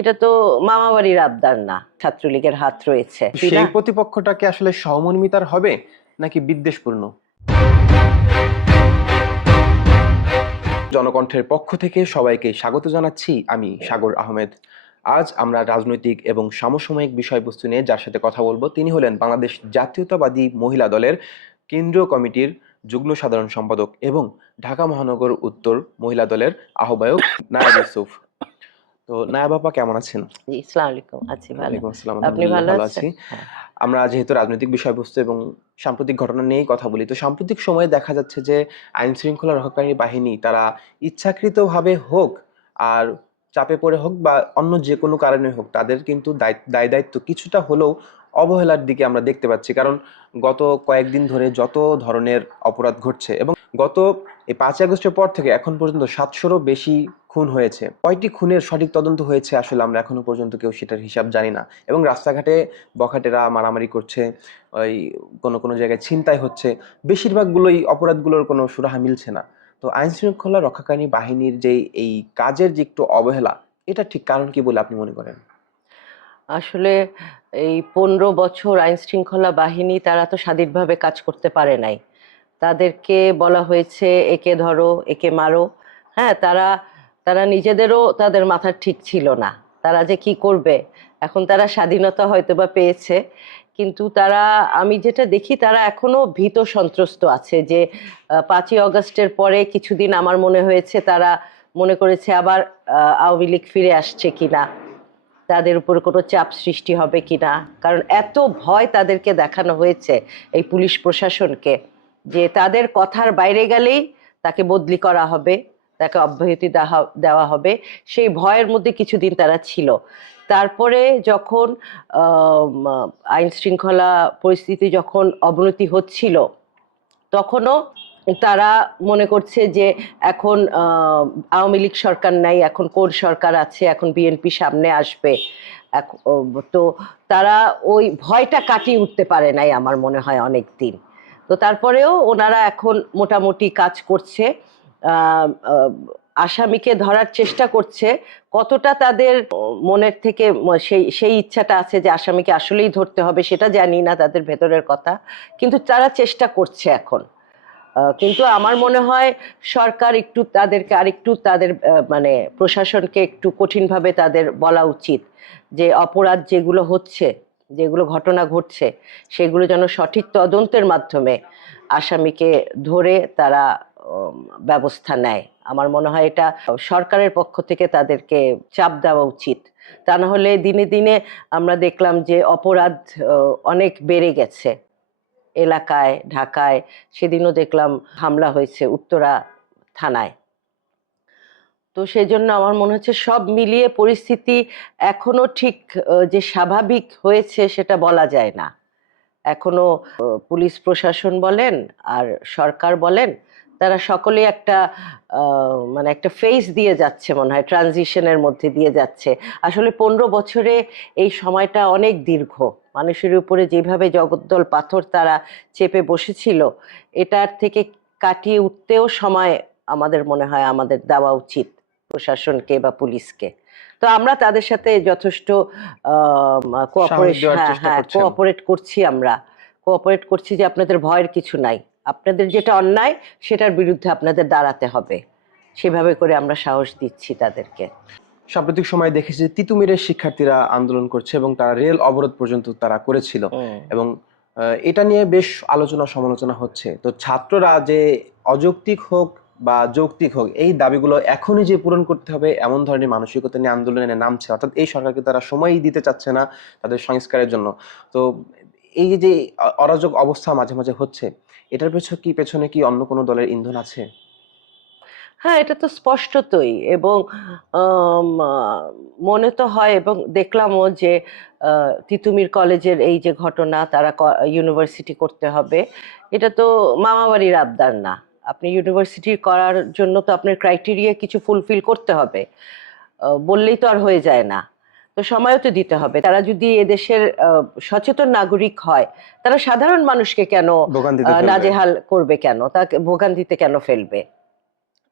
এটা তো মামাবাড়ির আবদার না ছাত্রলীগের হাত রয়েছে। সেই প্রতিপক্ষটাকে আসলে সহমর্মিতার হবে নাকি বিদ্বেষপূর্ণ? জনকণ্ঠের পক্ষ থেকে সবাইকে স্বাগত জানাচ্ছি আমি সাগর আহমেদ। আজ আমরা রাজনৈতিক এবং সমসাময়িক বিষয়বস্তু নিয়ে যার সাথে কথা বলব তিনি হলেন বাংলাদেশ জাতীয়তাবাদী মহিলা দলের কেন্দ্রীয় কমিটির যুগ্ম সাধারণ সম্পাদক এবং ঢাকা মহানগর উত্তর মহিলা দলের আহ্বায়ক নায়াব ইউসুফ। তো নায়াব আপা কেমন আছেন? জি আলাইকুম। আছি ভালো। আসসালাম আপনি ভালো আছেন? আছি। হ্যাঁ। আমরা যেহেতু রাজনৈতিক বিষয়বস্তু এবং সাম্প্রতিক ঘটনা নিয়েই কথা বলি তো সাম্প্রতিক সময়ে দেখা যাচ্ছে যে আইন শৃঙ্খলা রক্ষাকারী বাহিনী তারা ইচ্ছাকৃতভাবে হোক আর চাপে পড়ে হোক বা অন্য যে কোনো কারণে হোক তাদের কিন্তু দায় দায় দায়িত্ব কিছুটা হলেও অবহেলার দিকে আমরা দেখতে পাচ্ছি। কারণ গত কয়েকদিন ধরে যত ধরনের অপরাধ ঘটছে এবং গত এই পাঁচই আগস্টের পর থেকে এখন পর্যন্ত সাতশোরও বেশি খুন হয়েছে। কয়টি খুনের সঠিক তদন্ত হয়েছে আসলে আমরা এখনও পর্যন্ত কেউ সেটার হিসাব জানি না। এবং রাস্তাঘাটে বখাটেরা মারামারি করছে, ওই কোনো কোনো জায়গায় ছিনতাই হচ্ছে, বেশিরভাগগুলোই অপরাধগুলোর কোনো সুরাহা মিলছে না। তো আইন শৃঙ্খলা রক্ষাকারী বাহিনীর যে এই কাজের যে একটু অবহেলা, এটা ঠিক কারণ কি বলে আপনি মনে করেন? আসলে এই পনেরো বছর আইন শৃঙ্খলা বাহিনী তারা তো স্বাধীনভাবে কাজ করতে পারে নাই। তাদেরকে বলা হয়েছে, একে ধরো, একে মারো। হ্যাঁ তারা তারা নিজেদেরও তাদের মাথা ঠিক ছিল না। তারা যে কি করবে? এখন তারা স্বাধীনতা হয়তো বা পেয়েছে, কিন্তু তারা, আমি যেটা দেখি তারা এখনও ভীত সন্ত্রস্ত আছে যে পাঁচই অগস্টের পরে কিছুদিন আমার মনে হয়েছে তারা মনে করেছে আবার আওয়ামী লীগ ফিরে আসছে কিনা, তাদের উপর কোনো চাপ সৃষ্টি হবে কিনা, কারণ এত ভয় তাদেরকে দেখানো হয়েছে এই পুলিশ প্রশাসনকে যে তাদের কথার বাইরে গেলেই তাকে বদলি করা হবে। তাকে অব্যাহতি দেওয়া- হবে। সেই ভয়ের মধ্যে কিছুদিন তারা ছিল। তারপরে যখন আইন শৃঙ্খলা পরিস্থিতি যখন অবনতি হচ্ছিল, তখনও তারা মনে করছে যে এখন আওয়ামী লীগ সরকার নাই, এখন কোন সরকার আছে, এখন বিএনপি সামনে আসবে। তো তারা ওই ভয়টা কাটিয়ে উঠতে পারে নাই আমার মনে হয় অনেক দিন তো তারপরেও ওনারা এখন মোটামুটি কাজ করছে। আসামিকে ধরার চেষ্টা করছে, কতটা তাদের মনের থেকে সেই সেই ইচ্ছাটা আছে যে আসামিকে আসলেই ধরতে হবে সেটা জানি না তাদের ভেতরের কথা, কিন্তু তারা চেষ্টা করছে এখন। কিন্তু আমার মনে হয় সরকার একটু তাদেরকে আরেকটু তাদের মানে প্রশাসনকে একটু কঠিনভাবে তাদের বলা উচিত যে অপরাধ যেগুলো হচ্ছে, যেগুলো ঘটনা ঘটছে, সেগুলো যেন সঠিক তদন্তের মাধ্যমে আসামিকে ধরে তারা ব্যবস্থা নেয়। আমার মনে হয় এটা সরকারের পক্ষ থেকে তাদেরকে চাপ দেওয়া উচিত। তা না হলে দিনে দিনে আমরা দেখলাম যে অপরাধ অনেক বেড়ে গেছে। এলাকায়, ঢাকায় সেদিনও দেখলাম হামলা হয়েছে উত্তরা থানায়। তো সেই জন্য আমার মনে হচ্ছে সব মিলিয়ে পরিস্থিতি এখনও ঠিক যে স্বাভাবিক হয়েছে সেটা বলা যায় না। এখনও পুলিশ প্রশাসন বলেন আর সরকার বলেন, তারা সকলে একটা মানে একটা ফেস দিয়ে যাচ্ছে মনে হয় ট্রানজিশনের মধ্যে দিয়ে যাচ্ছে। আসলে পনেরো বছরে এই সময়টা অনেক দীর্ঘ। মানুষের উপরে যেভাবে জগদ্দল পাথর তারা চেপে বসেছিল, এটার থেকে কাটিয়ে উঠতেও সময় আমাদের মনে হয় আমাদের দেওয়া উচিত প্রশাসনকে বা পুলিশকে। তো আমরা তাদের সাথে যথেষ্ট দেওয়ার হ্যাঁ চেষ্টা হ্যাঁ। কোঅপারেট করছি আমরা। কোঅপারেট করছি যে আপনাদের ভয়ের কিছু নাই। আপনাদের যেটা অন্যায় সেটার বিরুদ্ধে আপনাদের দাঁড়াতে হবে। সেভাবে করে আমরা সাহস দিচ্ছি তাদেরকে। সাম্প্রতিক সময় দেখেছি যে তিতুমিরের শিক্ষার্থীরা আন্দোলন করছে এবং তারা রেল অবরোধ পর্যন্ত তারা করেছিল। এবং আহ, এটা নিয়ে বেশ আলোচনা সমালোচনা হচ্ছে। তো ছাত্ররা যে অযৌক্তিক হোক বা যৌক্তিক হোক, এই দাবিগুলো এখনই যে পূরণ করতে হবে, এমন ধরনের মানসিকতা নিয়ে আন্দোলনে নামছে অর্থাৎ এই সরকারকে তারা সময়ই দিতে চাচ্ছে না তাদের সংস্কারের জন্য। তো এই যে অরাজক অবস্থা মাঝে মাঝে হচ্ছে, এটার পেছনে কি পেছনে কি অন্য কোনো দলের ইন্ধন আছে? হ্যাঁ এটা তো স্পষ্টতই এবং মনে তো হয় এবং দেখলামও যে তিতুমির কলেজের এই যে ঘটনা তারা ইউনিভার্সিটি করতে হবে, এটা তো মামাবাড়ির আবদার না। আপনি ইউনিভার্সিটি করার জন্য তো আপনার ক্রাইটেরিয়া কিছু ফুলফিল করতে হবে। বললেই তো আর হয়ে যায় না। তো সময়ও তো দিতে হবে। তারা যদি এদেশের সচেতন নাগরিক হয় তারা সাধারণ মানুষকে কেন। নাজেহাল করবে কেন? তাকে ভোগান্তিতে কেন ফেলবে?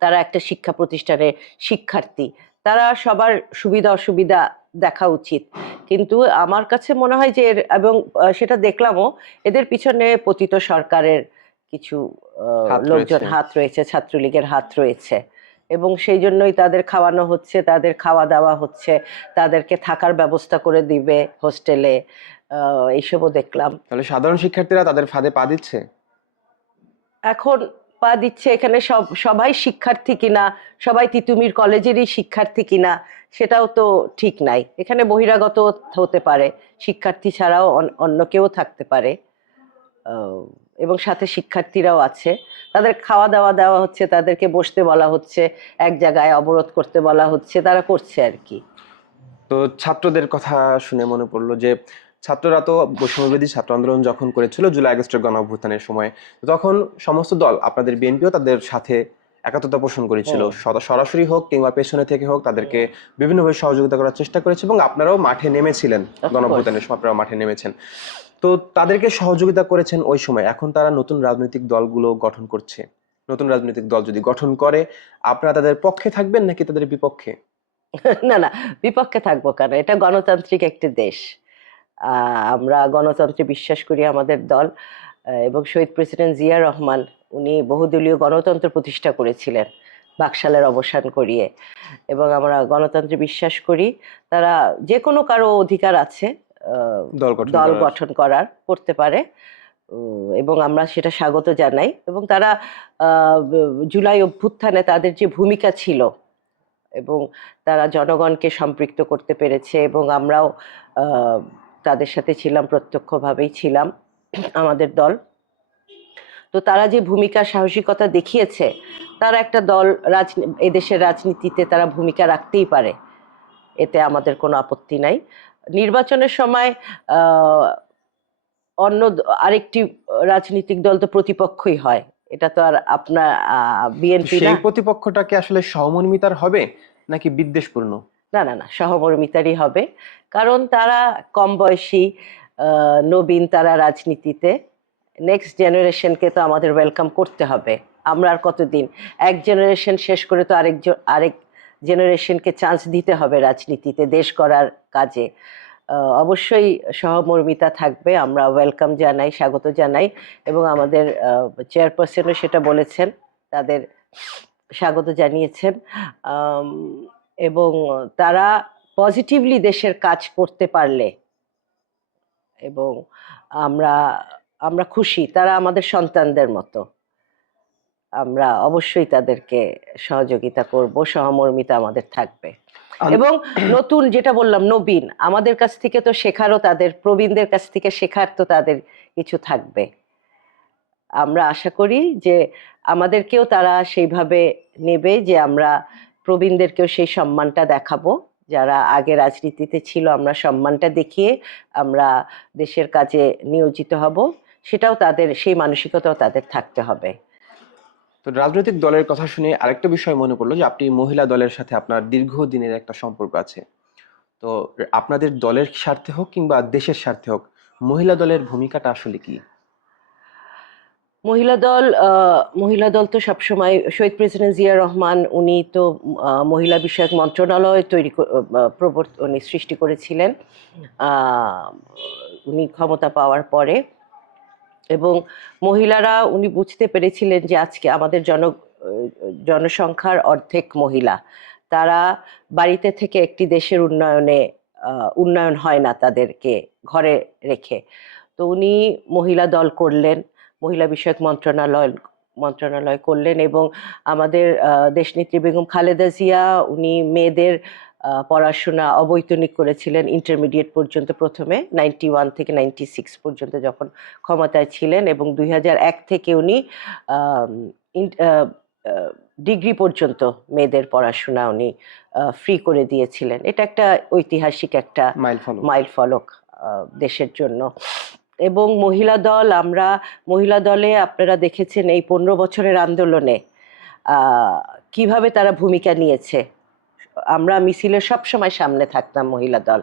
তারা একটা শিক্ষা প্রতিষ্ঠানের শিক্ষার্থী। তারা সবার সুবিধা অসুবিধা দেখা উচিত। কিন্তু আমার কাছে মনে হয় যে এর- এবং সেটা দেখলামও এদের পিছনে পতিত সরকারের কিছু লোকজন হাত রয়েছে ছাত্রলীগের হাত রয়েছে। এবং সেই জন্যই তাদের খাওয়ানো হচ্ছে তাদের খাওয়া দাওয়া হচ্ছে তাদেরকে থাকার ব্যবস্থা করে দিবে হোস্টেলে। এইসবও দেখলাম। তাহলে সাধারণ শিক্ষার্থীরা তাদের ফাঁদে পা দিচ্ছে? এখন পা দিচ্ছে এখানে সব সবাই শিক্ষার্থী কিনা সবাই তিতুমির কলেজেরই শিক্ষার্থী কিনা সেটাও তো ঠিক নাই। এখানে বহিরাগত হতে পারে শিক্ষার্থী ছাড়াও অন- অন্য কেউ থাকতে পারে। আহ, এবং সাথে শিক্ষার্থীরাও আছে। তাদের খাওয়া দাওয়া দেওয়া হচ্ছে তাদেরকে বসতে বলা হচ্ছে এক জায়গায় অবরোধ করতে বলা হচ্ছে তারা করছে আর কি। তো ছাত্রদের কথা শুনে মনে পড়ল যে ছাত্ররা তো বৈষম্যবিধি ছাত্র আন্দোলন যখন করেছিল জুলাই আগস্টের গণ অভ্যুত্থানের সময় তখন সমস্ত দল আপনাদের বিএনপিও তাদের সাথে একাত্মতা পোষণ করেছিল। সরাসরি হোক কিংবা পেছনে থেকে হোক তাদেরকে বিভিন্নভাবে সহযোগিতা করার চেষ্টা করেছে এবং আপনারাও মাঠে নেমেছিলেন course. গণ অভ্যুত্থানের সময় আপনারা মাঠে নেমেছেন। তো তাদেরকে সহযোগিতা করেছেন ওই সময়। এখন তারা নতুন রাজনৈতিক দলগুলো গঠন করছে। নতুন রাজনৈতিক দল যদি গঠন করে, আপনারা তাদের পক্ষে থাকবেন নাকি তাদের বিপক্ষে? না না, বিপক্ষে থাকব কেন? এটা গণতান্ত্রিক একটি দেশ। আমরা গণতন্ত্রে বিশ্বাস করি আমাদের দল। এবং শহীদ প্রেসিডেন্ট জিয়া রহমান, উনি বহুদলীয় গণতন্ত্র প্রতিষ্ঠা করেছিলেন, বাকশালের অবসান করিয়ে। এবং আমরা গণতন্ত্রে বিশ্বাস করি। তারা যে কোনো কারও অধিকার আছে দল গঠন করার? করতে পারে। এবং আমরা সেটা স্বাগত জানাই। এবং তারা জুলাই অভ্যুত্থানে তাদের যে ভূমিকা ছিল এবং তারা জনগণকে সম্পৃক্ত করতে পেরেছে এবং আমরাও তাদের সাথে ছিলাম প্রত্যক্ষভাবেই ছিলাম আমাদের দল। তো তারা যে ভূমিকা সাহসিকতা দেখিয়েছে তারা একটা দল রাজনী এদেশের রাজনীতিতে তারা ভূমিকা রাখতেই পারে। এতে আমাদের কোনো আপত্তি নাই। নির্বাচনের সময় অন্য আরেকটি রাজনৈতিক দল তো প্রতিপক্ষই হয়। এটা তো আর আপনার বিএনপি না। সেই প্রতিপক্ষটাকে আসলে সহমর্মিতার হবে নাকি বিদ্বেষপূর্ণ? না না না সহমর্মিতারই হবে। কারণ তারা কম বয়সী আহ, নবীন তারা রাজনীতিতে। নেক্সট জেনারেশনকে তো আমাদের ওয়েলকাম করতে হবে। আমরা আর কতদিন? এক জেনারেশন শেষ করে তো আরেক আরেক জেনারেশনকে চান্স দিতে হবে রাজনীতিতে, দেশ করার কাজে। অবশ্যই সহমর্মিতা থাকবে। আমরা ওয়েলকাম জানাই, স্বাগত জানাই এবং আমাদের চেয়ারপারসনও সেটা বলেছেন, তাদের স্বাগত জানিয়েছেন। এবং তারা পজিটিভলি দেশের কাজ করতে পারলে এবং আমরা আমরা খুশি। তারা আমাদের সন্তানদের মতো। আমরা অবশ্যই তাদেরকে সহযোগিতা করব সহমর্মিতা আমাদের থাকবে। এবং নতুন যেটা বললাম নবীন আমাদের কাছ থেকে তো শেখারও তাদের প্রবীণদের কাছ থেকে শেখার তো তাদের কিছু থাকবে। আমরা আশা করি যে আমাদেরকেও তারা সেইভাবে নেবে যে আমরা প্রবীণদেরকেও সেই সম্মানটা দেখাবো। যারা আগে রাজনীতিতে ছিল আমরা সম্মানটা দেখিয়ে আমরা দেশের কাজে নিয়োজিত হব। সেটাও তাদের সেই মানসিকতাও তাদের থাকতে হবে। তো রাজনৈতিক দলের কথা শুনে আরেকটা বিষয় মনে পড়ল যে আপনি মহিলা দলের সাথে আপনার দীর্ঘদিনের একটা সম্পর্ক আছে। তো আপনাদের দলের স্বার্থে হোক কিংবা দেশের স্বার্থে হোক, মহিলা দলের ভূমিকাটা আসলে কি? মহিলা দল মহিলা দল তো সবসময় শহীদ প্রেসিডেন্ট জিয়া রহমান, উনি তো মহিলা বিষয়ক মন্ত্রণালয় তৈরি ক- প্রবর্ত- উনি সৃষ্টি করেছিলেন। উনি ক্ষমতা পাওয়ার পরে। এবং মহিলারা উনি বুঝতে পেরেছিলেন যে আজকে আমাদের জন, জনসংখ্যার অর্ধেক মহিলা। তারা বাড়িতে থেকে একটি দেশের উন্নয়নে উন্নয়ন হয় না তাদেরকে ঘরে রেখে। তো উনি মহিলা দল করলেন, মহিলা বিষয়ক মন্ত্রণালয় মন্ত্রণালয় করলেন এবং আমাদের দেশনেত্রী বেগম খালেদা জিয়া, উনি মেয়েদের পড়াশোনা অবৈতনিক করেছিলেন ইন্টারমিডিয়েট পর্যন্ত প্রথমে নাইনটি ওয়ান থেকে নাইনটি সিক্স পর্যন্ত যখন ক্ষমতায় ছিলেন এবং দুই এক থেকে উনি ডিগ্রি পর্যন্ত মেয়েদের পড়াশোনা উনি ফ্রি করে দিয়েছিলেন। এটা একটা ঐতিহাসিক একটা মাইল ফলক। দেশের জন্য। এবং মহিলা দল আমরা মহিলা দলে আপনারা দেখেছেন এই পনেরো বছরের আন্দোলনে কীভাবে তারা ভূমিকা নিয়েছে। আমরা মিছিলে সবসময় সামনে থাকতাম মহিলা দল।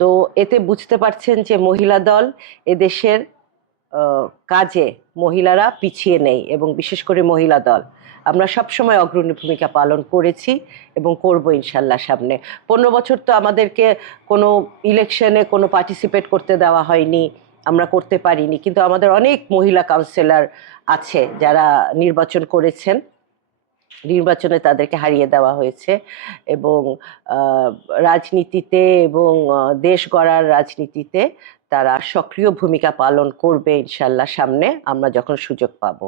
তো এতে বুঝতে পারছেন যে মহিলা দল এদেশের কাজে মহিলারা পিছিয়ে নেই এবং বিশেষ করে মহিলা দল। আমরা সবসময় অগ্রণী ভূমিকা পালন করেছি এবং করব ইনশাল্লাহ সামনে। পনেরো বছর তো আমাদেরকে কোনো ইলেকশনে কোনো পার্টিসিপেট করতে দেওয়া হয়নি, আমরা করতে পারিনি। কিন্তু আমাদের অনেক মহিলা কাউন্সিলর আছে যারা নির্বাচন করেছেন। নির্বাচনে তাদেরকে হারিয়ে দেওয়া হয়েছে এবং রাজনীতিতে এবং দেশ গড়ার রাজনীতিতে তারা সক্রিয় ভূমিকা পালন করবে ইনশাল্লাহ সামনে। আমরা যখন সুযোগ পাবো।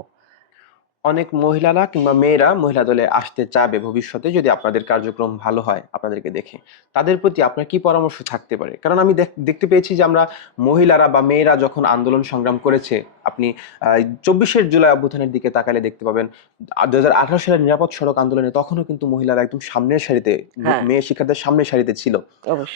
অনেক মহিলারা কিংবা মেয়েরা মহিলা দলে আসতে চাবে ভবিষ্যতে যদি আপনাদের কার্যক্রম ভালো হয় আপনাদেরকে দেখে। তাদের প্রতি আপনার কি পরামর্শ থাকতে পারে? কারণ আমি দেখ- দেখতে পেয়েছি যে আমরা মহিলারা বা মেয়েরা যখন আন্দোলন সংগ্রাম করেছে আপনি চব্বিশের জুলাই অভ্যুত্থানের দিকে তাকালে দেখতে পাবেন দু হাজার আঠারো সালের নিরাপদ সড়ক আন্দোলনে তখনও কিন্তু মহিলারা একদম সামনের সারিতে হ্যাঁ। মেয়ে শিক্ষার্থীদের সামনের সারিতে ছিল।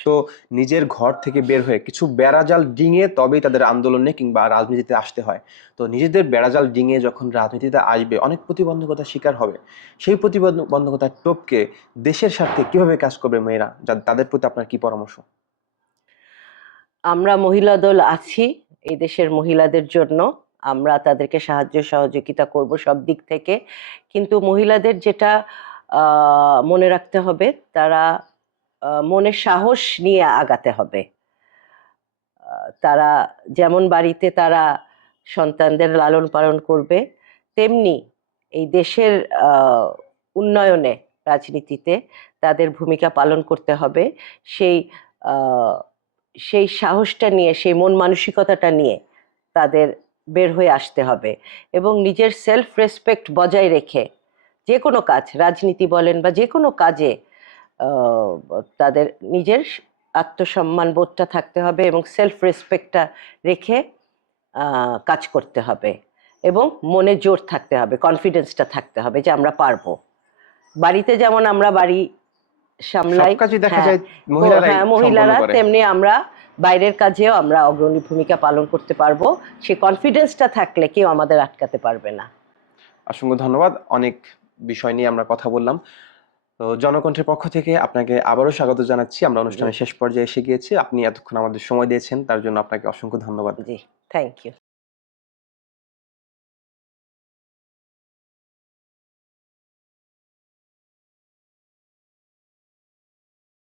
তো নিজের ঘর থেকে বের হয়ে কিছু বেড়াজাল ডিঙে তবেই তাদের আন্দোলনে কিংবা রাজনীতিতে আসতে হয়। তো নিজেদের বেড়াজাল ডিঙে যখন রাজনীতিতে আসবে, অনেক প্রতিবন্ধকতার শিকার হবে। সেই প্রতিবন্ধকতার টোপকে দেশের স্বার্থে কীভাবে কাজ করবে মেয়েরা? যা, তাদের প্রতি আপনার কি পরামর্শ? আমরা মহিলা দল আছি, এই দেশের মহিলাদের জন্য। আমরা তাদেরকে সাহায্য সহযোগিতা করব সব দিক থেকে। কিন্তু মহিলাদের যেটা মনে রাখতে হবে, তারা মনে সাহস নিয়ে আগাতে হবে। তারা যেমন বাড়িতে তারা সন্তানদের লালন পালন করবে। তেমনি এই দেশের উন্নয়নে রাজনীতিতে তাদের ভূমিকা পালন করতে হবে। সেই সেই সাহসটা নিয়ে, সেই মন মানসিকতাটা নিয়ে তাদের বের হয়ে আসতে হবে এবং নিজের সেলফ রেসপেক্ট বজায় রেখে যে কোনো কাজ, রাজনীতি বলেন বা যে কোনো কাজে তাদের নিজের আত্মসম্মান বোধটা থাকতে হবে এবং সেলফ রেসপেক্টটা রেখে কাজ করতে হবে এবং মনে জোর থাকতে হবে কনফিডেন্সটা থাকতে হবে যে আমরা পারব। বাড়িতে যেমন আমরা বাড়ি সামলাই হ্যাঁ, হ্যাঁ মহিলারা তেমনি আমরা বাইরের কাজেও আমরা অগ্রণী ভূমিকা পালন করতে পারব। সেই কনফিডেন্সটা থাকলে কেউ আমাদের আটকাতে পারবে না। অসংখ্য ধন্যবাদ। অনেক বিষয় নিয়ে আমরা কথা বললাম। তো জনকণ্ঠের পক্ষ থেকে আপনাকে আবারও স্বাগত জানাচ্ছি। আমরা অনুষ্ঠানের শেষ পর্যায়ে এসে গিয়েছি। আপনি এতক্ষণ আমাদের সময় দিয়েছেন তার জন্য আপনাকে অসংখ্য ধন্যবাদ। জি। Thank you.